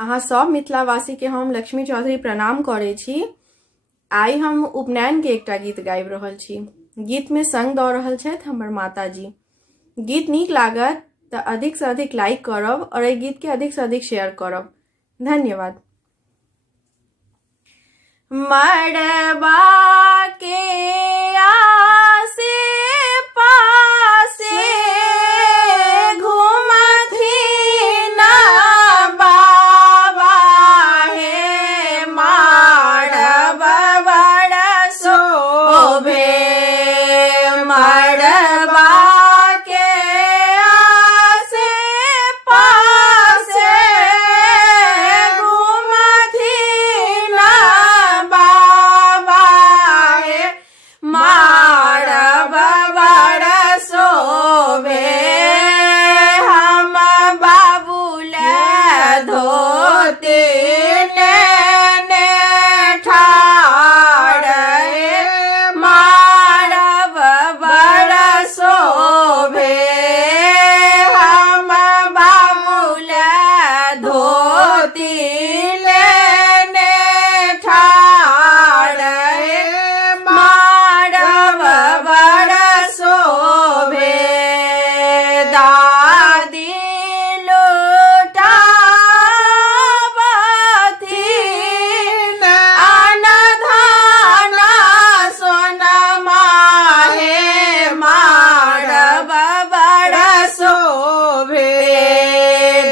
अहाँ सब मिथिलावासी के हम लक्ष्मी चौधरी प्रणाम करे छी। आई हम उपनयन के एकटा गीत गाबि रहल छी। गीत में संग दऽ रहल छथि हमर माताजी। गीत नीक लागत तऽ अधिक से अधिक लाइक करब और एहि गीत के अधिक से अधिक शेयर करब। धन्यवाद। मड़बा के आसे पासे घूमथिन बाबा हे मड़ब बड़ शोभे। मड़बा के आसे पासे घूमथिन बाबा हे मड़ब बड़ शोभे। हम बाबूल धोती लेने ठाड़ मड़ब बड़ शोभे। हम बाबूल धोती लेने ठाड़ मड़ब बड़ शोभे। दादी लुटावथिन अनधन सोनमा हे मड़ब बड़ शोभे।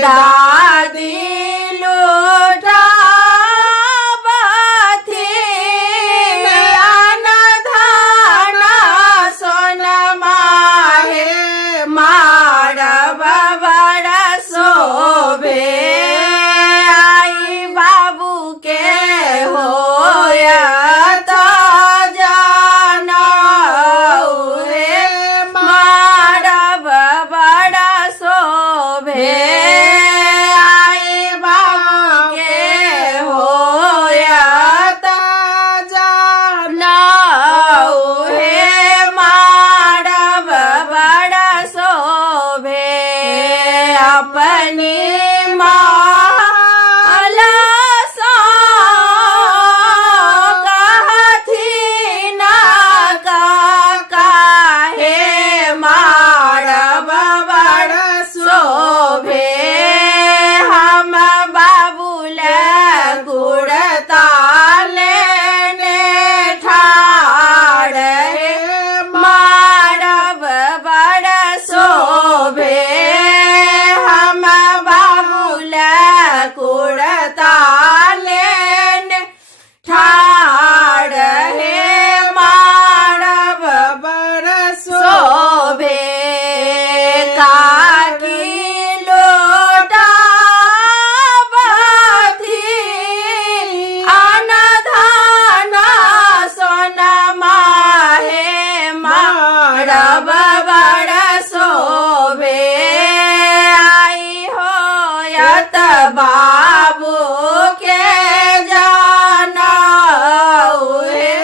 दादी लुटावथिन अनधन सोनमा हे मड़ब बड़ शोभे। आई बाबू के होयत जनऊ हे मड़ब बड़ शोभे। आई बाबू के होयत जनऊ हे मड़ब बड़ शोभे। अपनी महल सँ कहथिन काहे मड़ब बड़ शोभे। हम बाबूल कुड़ता लेने ठाड़ मड़ब बड़ शोभे। हम बाबूल कुड़ता लेने ठाड़ मड़ब बड़ शोभे। काकी लुटावथिन अनधन सोनमा हे मड़ब बड़ शोभे। आई होयत बाबू के जनऊ हे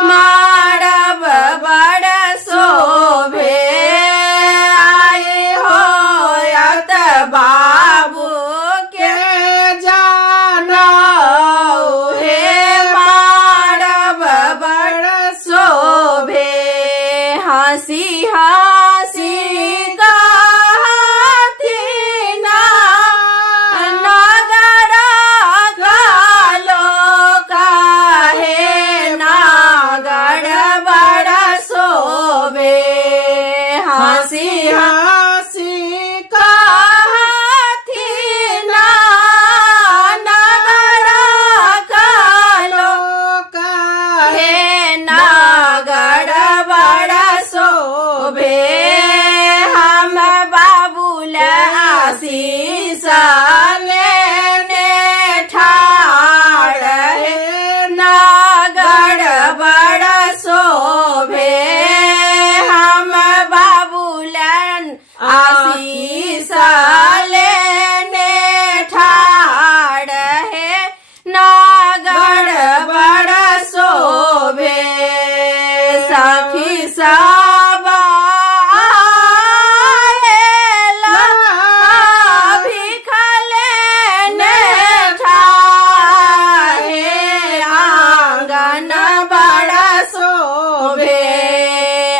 मड़ब बड़ शोभे। आई होयत बाबू के जनऊ हे मड़ब बड़ शोभे। हंसी हंसी कहथिन नगर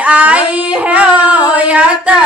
आई है ओ या त